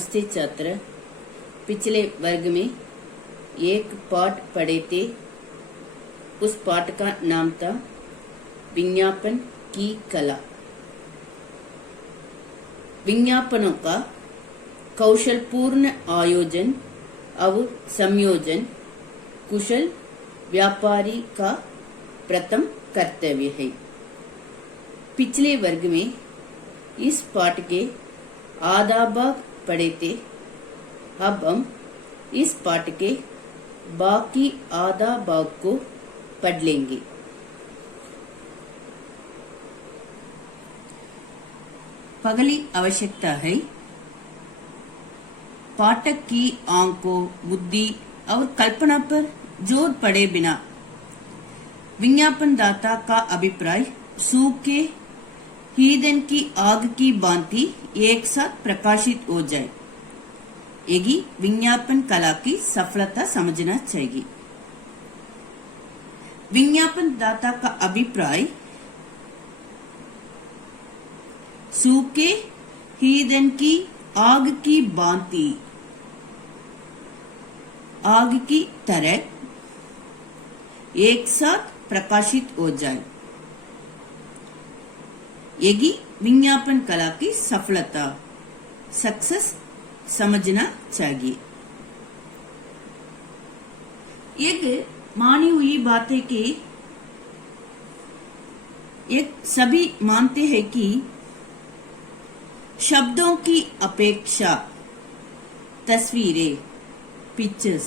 नमस्ते छात्र। पिछले वर्ग में एक पाठ पढ़े थे। उस पाठ का नाम था विज्ञापन की कला। विज्ञापनों का कौशलपूर्ण आयोजन और संयोजन कुशल व्यापारी का प्रथम कर्तव्य है। पिछले वर्ग में इस पाठ के आधा भाग पढ़े थे। अब हम इस पाठ के बाकी आधा भाग को पढ़ लेंगे। पहली आवश्यकता है पाठक की आंखों, बुद्धि और कल्पना पर जोर पड़े बिना विज्ञापनदाता का अभिप्राय सूखे ईंधन की आग की भांति एक साथ प्रकाशित हो जाए। यही विज्ञापन कला की सफलता समझना चाहिए। विज्ञापनदाता का अभिप्राय सूखे ईंधन की आग की भांति, आग की तरह एक साथ प्रकाशित हो जाए। यही विज्ञापन कला की सफलता, सक्सेस समझना चाहिए। एक मानी हुई बात है कि एक सभी मानते हैं कि शब्दों की अपेक्षा तस्वीरें, पिक्चर्स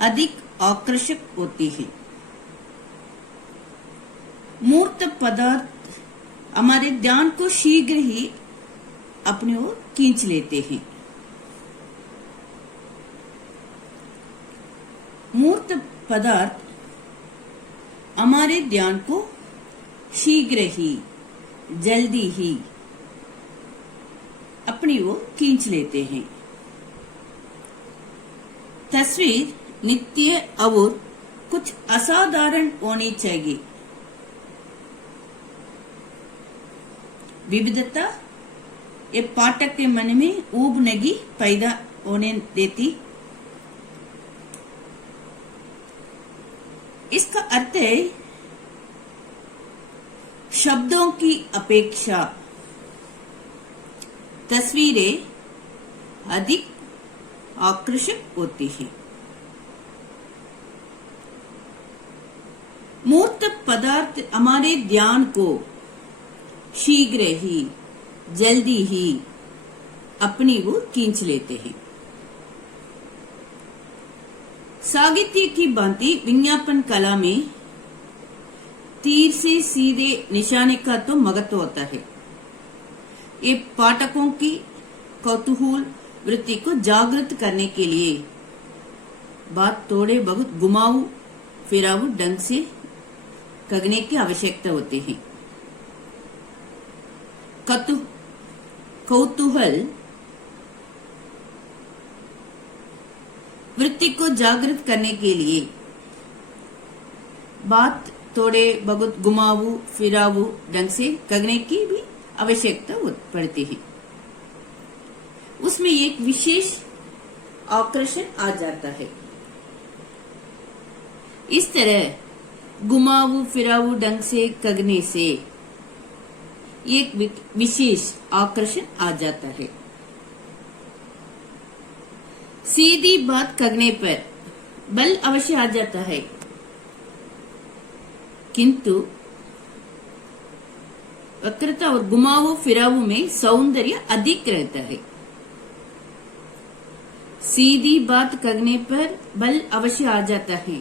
अधिक आकर्षक होती है। मूर्त पदार्थ हमारे ध्यान को शीघ्र ही अपनी ओर खींच लेते हैं। मूर्त पदार्थ हमारे ध्यान को शीघ्र ही, जल्दी ही अपनी ओर खींच लेते हैं। तस्वीर नित्य और कुछ असाधारण होनी चाहिए। विविधता ये पाठक के मन में ऊब नगी पैदा होने देती। इसका अर्थ है शब्दों की अपेक्षा तस्वीरें अधिक आकर्षक होती हैं। मूर्त पदार्थ हमारे ध्यान को शीघ्र ही, जल्दी ही अपनी ओर खींच लेते हैं। साहित्य की भांति विज्ञापन कला में तीर से सीधे निशाने का तो महत्व होता है। ये पाठकों की कौतूहल वृत्ति को जागृत करने के लिए बात थोड़े बहुत घुमाऊ फिराऊ ढंग से कहने की आवश्यकता होती है। कौतूहल वृत्ति को जागृत करने के लिए बात थोड़े बहुत घुमाऊ फिराऊ ढंग से कहने की भी आवश्यकता पड़ती है। उसमें एक विशेष आकर्षण आ जाता है। इस तरह घुमाऊ फिराऊ ढंग से कहने से एक विशेष आकर्षण आ जाता है। सीधी बात कहने पर बल अवश्य आ जाता है, किंतु वक्रता और घुमावों फिरावों में सौंदर्य अधिक रहता है। सीधी बात कहने पर बल अवश्य आ जाता है,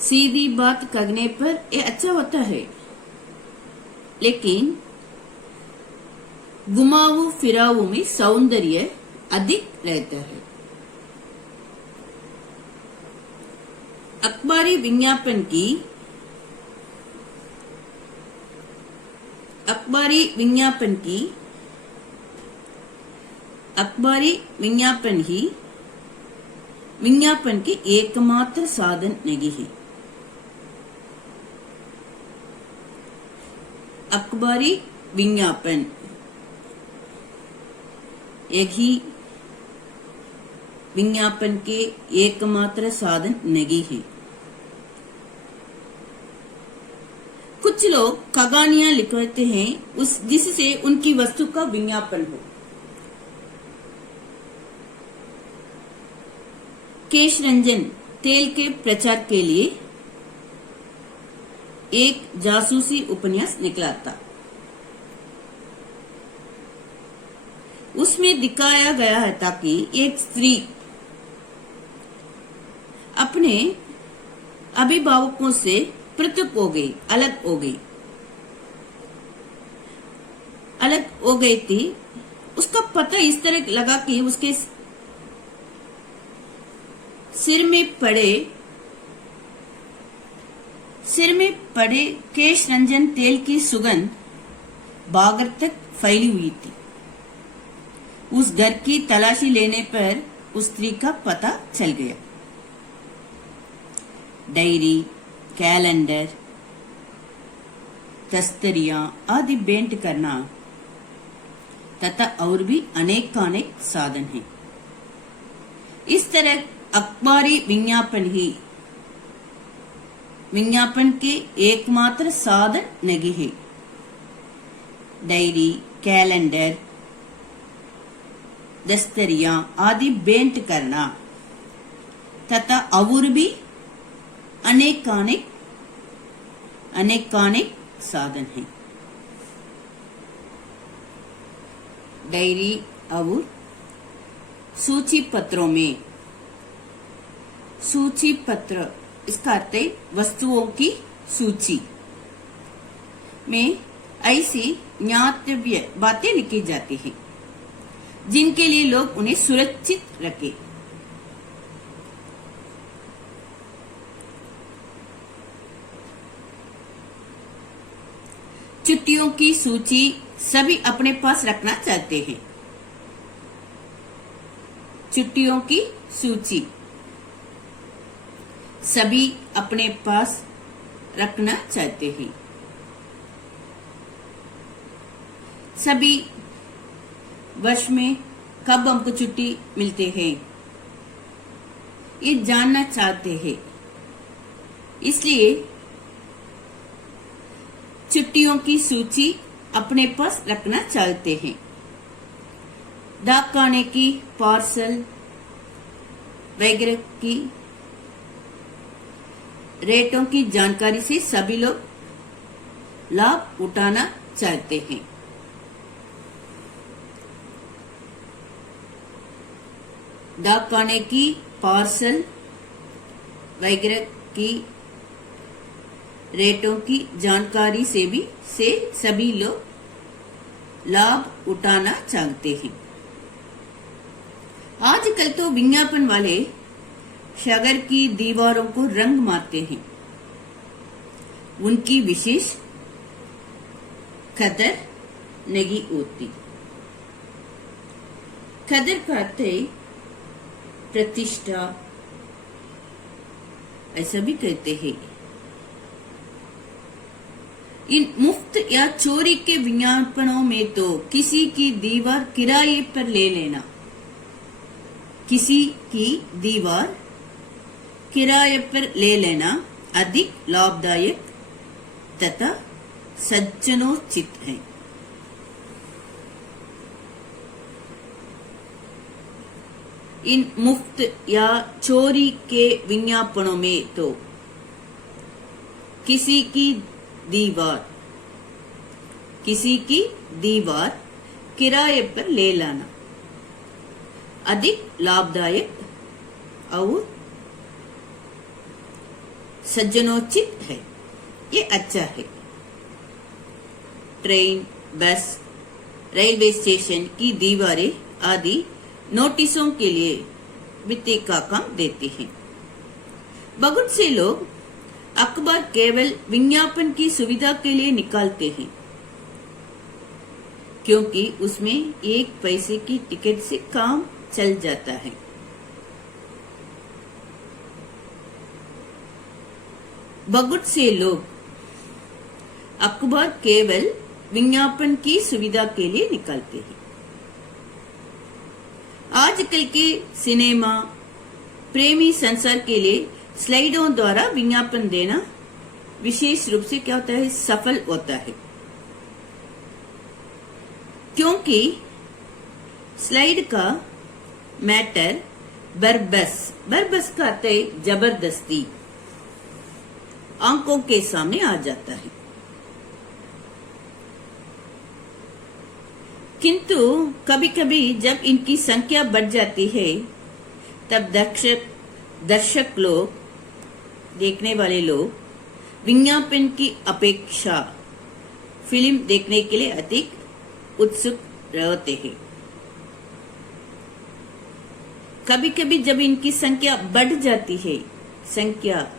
सीधी बात कहने पर ये अच्छा होता है, लेकिन घुमावों फिरावों में सौंदर्य अधिक रहता है। अखबारी विज्ञापन ही विज्ञापन के एकमात्र साधन नहीं है। अखबारी विज्ञापन यही विज्ञापन के एकमात्र साधन नहीं है। कुछ लोग कहानियां लिखते हैं जिससे उनकी वस्तु का विज्ञापन हो। केश रंजन तेल के प्रचार के लिए एक जासूसी उपन्यास निकला था। उसमें दिखाया गया है ताकि एक स्त्री अपने अभिभावकों से पृथक हो गई, अलग हो गई थी। उसका पता इस तरह लगा कि उसके सिर में पड़े केश रंजन तेल की सुगंध बागर तक फैली हुई थी। उस घर की तलाशी लेने पर उस स्त्री का पता चल गया। डायरी, कैलेंडर, दस्तरियां आदि भेंट करना तथा और भी अनेक साधन हैं। इस तरह अखबारी विज्ञापन के एकमात्र साधन नहीं है। डायरी, कैलेंडर, दस्तरियां आदि भेंट करना तथा और भी अनेक साधन हैं। डायरी और सूची पत्र इसका अर्थ है वस्तुओं की सूची में ऐसी ज्ञातव्य बातें लिखी जाती हैं जिनके लिए लोग उन्हें सुरक्षित रखें। छुट्टियों की सूची सभी अपने पास रखना चाहते हैं। छुट्टियों की सूची सभी अपने पास रखना चाहते हैं। सभी वर्ष में कब हमको छुट्टी मिलते हैं ये जानना चाहते हैं। इसलिए छुट्टियों की सूची अपने पास रखना चाहते हैं। डाकखाने की पार्सल वगैरह की रेटों की जानकारी से सभी लोग लाभ उठाना चाहते हैं। डाकखाने की पार्सल वगैरह की रेटों की जानकारी से सभी लोग लाभ उठाना चाहते हैं। आजकल तो विज्ञापन वाले शहर की दीवारों को रंग मारते हैं। उनकी विशेष कदर नहीं होती। कदर का अर्थ है प्रतिष्ठा, ऐसा भी कहते हैं। इन मुफ्त या चोरी के विज्ञापनों में तो किसी की दीवार किराए पर ले लेना, किसी की दीवार किराए पर ले लेना अधिक लाभदायक तथा सज्जनोचित है। इन मुफ्त या चोरी के विज्ञापनों में तो किसी की दीवार किराए पर ले लाना अधिक लाभदायक और सज्जनोचित है। ये अच्छा है। ट्रेन, बस, रेलवे स्टेशन की दीवारें आदि नोटिसों के लिए वित्तीय का काम देते हैं। बहुत से लोग अखबार केवल विज्ञापन की सुविधा के लिए निकालते हैं, क्योंकि उसमें 1 पैसे की टिकट से काम चल जाता है। बहुत से लोग अखबार केवल विज्ञापन की सुविधा के लिए निकालते हैं। आजकल के सिनेमा प्रेमी संसार के लिए स्लाइडों द्वारा विज्ञापन देना विशेष रूप से क्या होता है, सफल होता है, क्योंकि स्लाइड का मैटर बरबस का अर्थ है जबरदस्ती आंखों के सामने आ जाता है। किंतु कभी कभी जब इनकी संख्या बढ़ जाती है तब दर्शक लोग, देखने वाले लोग विज्ञापन की अपेक्षा फिल्म देखने के लिए अधिक उत्सुक रहते हैं। कभी कभी जब इनकी संख्या बढ़ जाती है,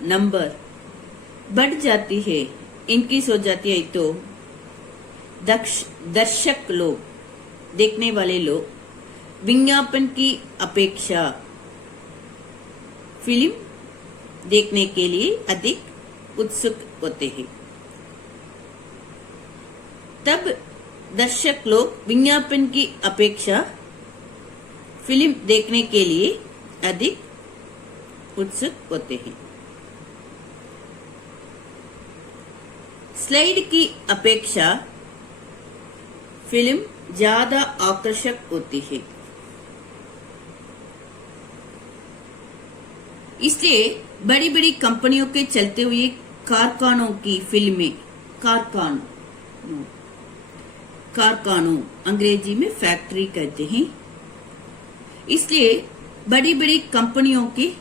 नंबर बढ़ जाती है, इंक्रीज हो जाती है, तो दर्शक लोग, देखने वाले लोग विज्ञापन की अपेक्षा फिल्म देखने के लिए अधिक उत्सुक होते हैं। तब दर्शक लोग विज्ञापन की अपेक्षा फिल्म देखने के लिए अधिक उत्सुक होते हैं। स्लाइड की अपेक्षा फिल्म ज्यादा आकर्षक होती है, इसलिए बड़ी बड़ी कंपनियों के चलते हुए कारखानों की फिल्में, कारखानों अंग्रेजी में फैक्ट्री कहते हैं, इसलिए बड़ी बड़ी कंपनियों के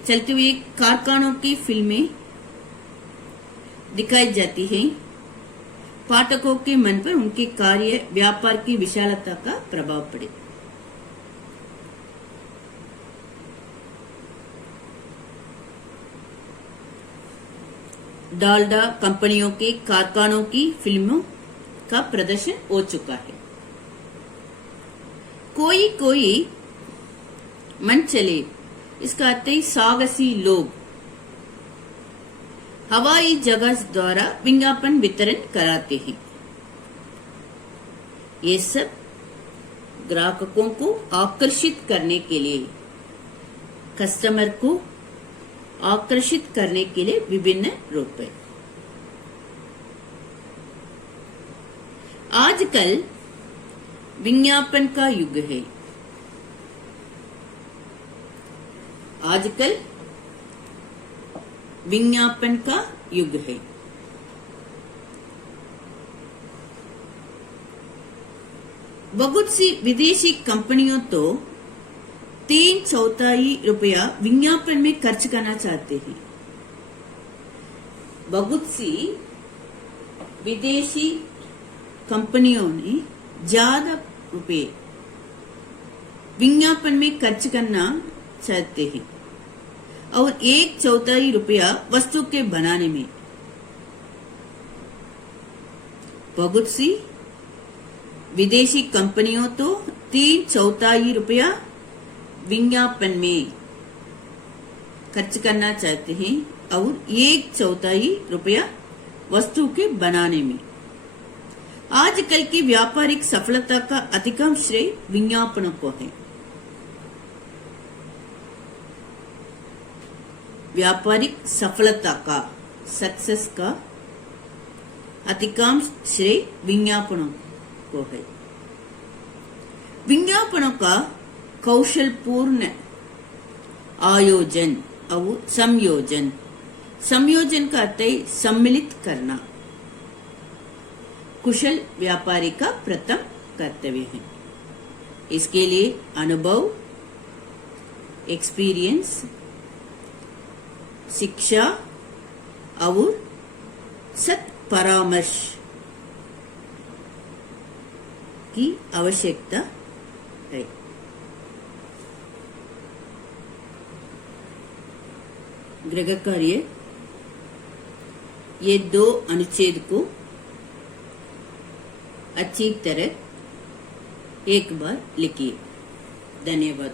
चलते हुए कारखानों की फिल्में दिखाई जाती हैं। पाठकों के मन पर उनके कार्य व्यापार की विशालता का प्रभाव पड़े। डालडा कंपनियों के कारखानों की फिल्मों का प्रदर्शन हो चुका है। कोई मन चले, इसका अर्थ है साहसी लोग हवाई जहाज द्वारा विज्ञापन वितरण कराते हैं। ये सब ग्राहकों को आकर्षित करने के लिए, कस्टमर को आकर्षित करने के लिए विभिन्न रूप है। आजकल विज्ञापन का युग है। आजकल विज्ञापन का युग है। बहुत सी विदेशी कंपनियों तो 3/4 रुपया विज्ञापन में खर्च करना चाहते हैं। बहुत सी विदेशी कंपनियों ने ज्यादा रुपए विज्ञापन में खर्च करना चाहते हैं और 1/4 रुपया वस्तु के बनाने में। बहुत सी विदेशी कंपनियों तो 3/4 रुपया विज्ञापन में खर्च करना चाहते हैं और 1/4 रुपया वस्तु के बनाने में। आजकल की व्यापारिक सफलता का अधिकांश श्रेय विज्ञापनों को है। व्यापारिक सफलता का, सक्सेस का अधिकांश श्रेय विज्ञापनों को है। विज्ञापनों का कौशलपूर्ण आयोजन और संयोजन का अर्थ है सम्मिलित करना, कुशल व्यापारी का प्रथम कर्तव्य है। इसके लिए अनुभव, एक्सपीरियंस, शिक्षा और सत्परामर्श की आवश्यकता है। गृह कार्य, ये 2 अनुच्छेद को अच्छी तरह एक बार लिखिए। धन्यवाद।